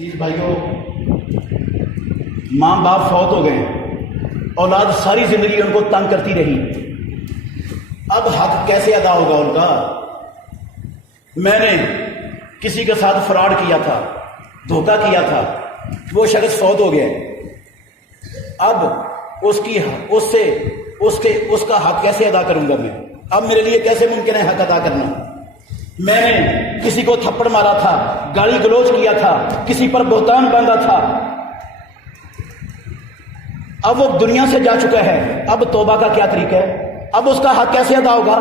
عزیز بھائیوں، ماں باپ فوت ہو گئے، اولاد ساری زندگی ان کو تنگ کرتی رہی، اب حق کیسے ادا ہوگا ان کا؟ میں نے کسی کے ساتھ فراڈ کیا تھا، دھوکہ کیا تھا، وہ شخص فوت ہو گیا، اب اس کا حق کیسے ادا کروں گا میں؟ اب میرے لیے کیسے ممکن ہے حق ادا کرنا؟ میں نے کسی کو تھپڑ مارا تھا، گالی گلوچ کیا تھا، کسی پر بہتان باندھا تھا، اب وہ دنیا سے جا چکا ہے، اب توبہ کا کیا طریقہ ہے؟ اب اس کا حق کیسے ادا ہوگا؟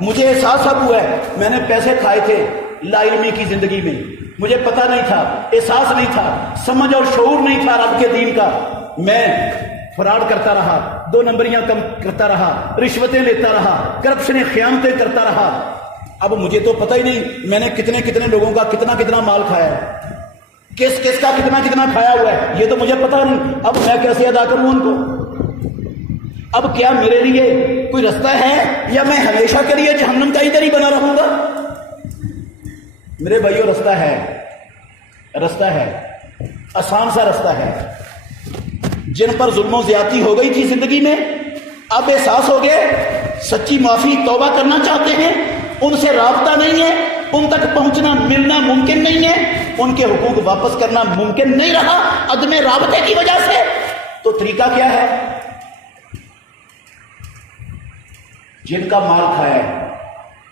مجھے احساس اب ہوا ہے میں نے پیسے کھائے تھے لا علمی کی زندگی میں، مجھے پتہ نہیں تھا، احساس نہیں تھا، سمجھ اور شعور نہیں تھا رب کے دین کا، میں فراڈ کرتا رہا، دو نمبریاں کم کرتا رہا، رشوتیں لیتا رہا، کرپشن خیانتیں کرتا رہا، اب مجھے تو پتہ ہی نہیں میں نے کتنے کتنے لوگوں کا کتنا مال کھایا ہے، کس کا کتنا کھایا ہوا ہے، یہ تو مجھے پتہ نہیں، اب میں کیسے ادا کروں ان کو؟ اب کیا میرے لیے کوئی رستہ ہے یا میں ہمیشہ کے لیے جہنم کا ادھر ہی بنا رہوں گا؟ میرے بھائیو، رستہ ہے، آسان سا رستہ ہے۔ جن پر ظلم و زیادتی ہو گئی تھی زندگی میں، اب احساس ہو گئے، سچی معافی توبہ کرنا چاہتے ہیں، ان سے رابطہ نہیں ہے، ان تک پہنچنا ملنا ممکن نہیں ہے، ان کے حقوق واپس کرنا ممکن نہیں رہا عدم رابطے کی وجہ سے، تو طریقہ کیا ہے؟ جن کا مال کھایا ہے،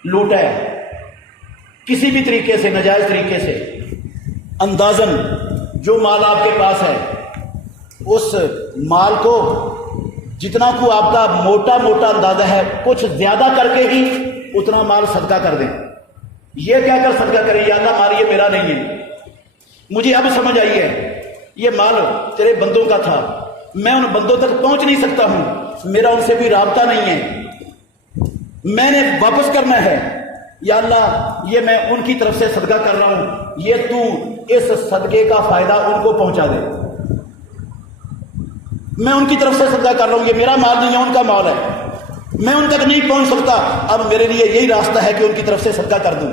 لوٹا ہے، کسی بھی طریقے سے، ناجائز طریقے سے، اندازن جو مال آپ کے پاس ہے، اس مال کو جتنا کو آپ کا موٹا اندازہ ہے، کچھ زیادہ کر کے ہی اتنا مال صدقہ کر دیں۔ یہ کیا کر صدقہ کریں؟ یا اللہ مال یہ میرا نہیں ہے، مجھے اب سمجھ آئی ہے یہ مال تیرے بندوں کا تھا، میں ان بندوں تک پہنچ نہیں سکتا ہوں، میرا ان سے کوئی رابطہ نہیں ہے، میں نے واپس کرنا ہے، یا اللہ یہ میں ان کی طرف سے صدقہ کر رہا ہوں، یہ تو اس صدقے کا فائدہ ان کو پہنچا دے، میں ان کی طرف سے صدقہ کر رہا ہوں، یہ میرا مال نہیں ہے، ان کا مال ہے، میں ان تک نہیں پہنچ سکتا، اب میرے لیے یہی راستہ ہے کہ ان کی طرف سے صدقہ کر دوں،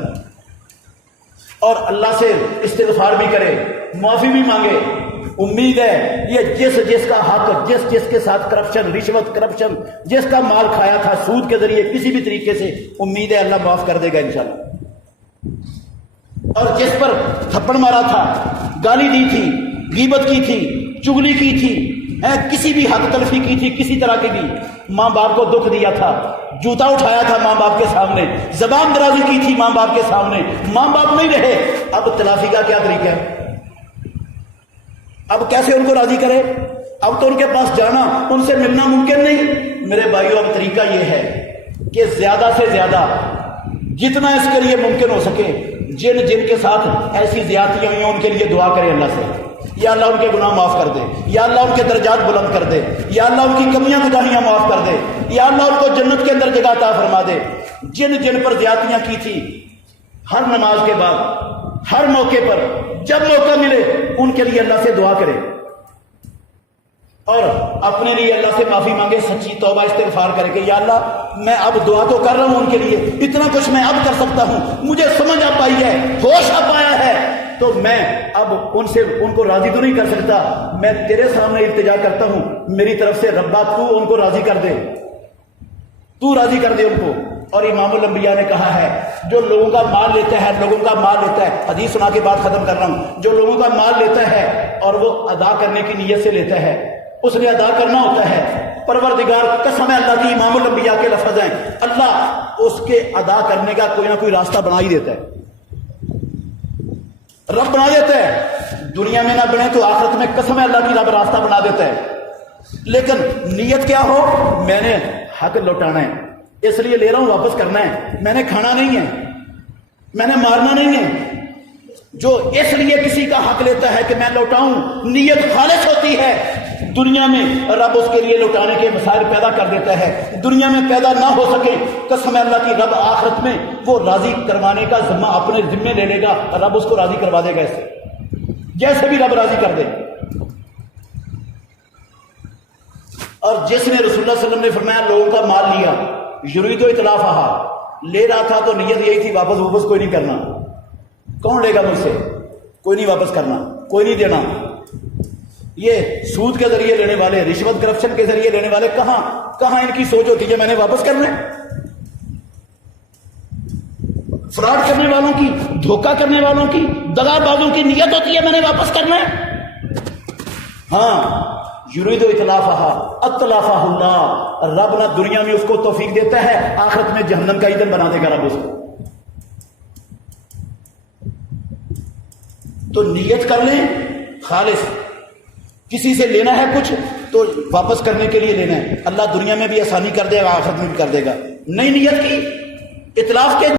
اور اللہ سے استغفار بھی کرے، معافی بھی مانگے۔ امید ہے یہ جس کا حق، جس کے ساتھ کرپشن، جس کا مال کھایا تھا سود کے ذریعے کسی بھی طریقے سے، امید ہے اللہ معاف کر دے گا انشاءاللہ۔ اور جس پر تھپڑ مارا تھا، گالی دی تھی، غیبت کی تھی، چغلی کی تھی، کسی بھی حق تلفی کی تھی، کسی طرح کی بھی، ماں باپ کو دکھ دیا تھا، جوتا اٹھایا تھا ماں باپ کے سامنے، زبان درازی کی تھی ماں باپ کے سامنے، ماں باپ نہیں رہے، اب تلافی کا کیا طریقہ ہے؟ اب کیسے ان کو راضی کرے؟ اب تو ان کے پاس جانا، ان سے ملنا ممکن نہیں۔ میرے بھائیوں، اب طریقہ یہ ہے کہ زیادہ سے زیادہ جتنا اس کے لیے ممکن ہو سکے، جن کے ساتھ ایسی زیادتیاں ہوئی ہیں ان کے لیے دعا کرے اللہ سے، یا اللہ ان کے گناہ معاف کر دے، یا اللہ ان کے درجات بلند کر دے، یا اللہ ان کی کمیاں کوتاہیاں معاف کر دے، یا اللہ ان کو جنت کے اندر جگہ عطا فرما دے۔ جن پر زیادتیاں کی تھی، ہر نماز کے بعد، ہر موقع پر، جب موقع ملے ان کے لیے اللہ سے دعا کرے، اور اپنے لیے اللہ سے معافی مانگے، سچی توبہ استغفار کرے کہ یا اللہ میں اب دعا تو کر رہا ہوں ان کے لیے، اتنا کچھ میں اب کر سکتا ہوں، مجھے سمجھ آ پائی ہے، ہوش آ پایا ہے، تو میں اب ان کو راضی تو نہیں کر سکتا، میں تیرے سامنے التجا کرتا ہوں، میری طرف سے ربا تو ان کو راضی کر دے، تو راضی کر دے ان کو۔ اور امام الانبیاء نے کہا ہے جو لوگوں کا مال لیتا ہے، حدیث سنا کے بات ختم کر رہا ہوں، جو لوگوں کا مال لیتا ہے اور وہ ادا کرنے کی نیت سے لیتا ہے، اس نے ادا کرنا ہوتا ہے، پروردگار قسم ہے اللہ کی، امام الانبیاء کے لفظ ہیں، اللہ اس کے ادا کرنے کا کوئی نہ کوئی راستہ بنا ہی دیتا ہے، رب بنا دیتا ہے، دنیا میں نہ بنے تو آخرت میں قسم ہے اللہ کی رب راستہ بنا دیتا ہے۔ لیکن نیت کیا ہو، میں نے حق لوٹانا ہے، اس لیے لے رہا ہوں، واپس کرنا ہے، میں نے کھانا نہیں ہے، میں نے مارنا نہیں ہے۔ جو اس لیے کسی کا حق لیتا ہے کہ میں لوٹاؤں، نیت خالص ہوتی ہے، دنیا میں رب اس کے لیے لوٹانے کے مسائل پیدا کر دیتا ہے، دنیا میں پیدا نہ ہو سکے، قسم اللہ کی رب آخرت میں وہ راضی کروانے کا ذمہ اپنے ذمے لے لے گا، رب اس کو راضی کروا دے گا، اس سے جیسے بھی رب راضی کر دے۔ اور جس نے رسول اللہ صلی اللہ علیہ وسلم نے فرمایا لوگوں کا مال لیا، یرید و اتلافہا، لے رہا تھا تو نیت یہی تھی واپس کوئی نہیں کرنا، کون لے گا مجھ سے؟ کوئی نہیں واپس کرنا، کوئی نہیں دینا. یہ سود کے ذریعے لینے والے, رشوت کرپشن کے ذریعے لینے والے کہاں ان کی سوچ ہوتی ہے میں نے واپس کرنا ہے؟ فراڈ کرنے والوں کی, دھوکہ کرنے والوں کی, دغا بازوں کی نیت ہوتی ہے میں نے واپس کرنا ہے. ہاں, یرید اتلافہا اتلافہ اللہ, رب نہ دنیا میں اس کو توفیق دیتا ہے, آخرت میں جہنم کا ایندھن بنا دے گا رب اس کو. تو نیت کر لیں خالص, کسی سے لینا ہے کچھ تو واپس کرنے کے لیے لینا ہے, اللہ دنیا میں بھی آسانی کر دے گا, آخرت میں بھی کر دے گا. نئی نیت کی, اتلاف کے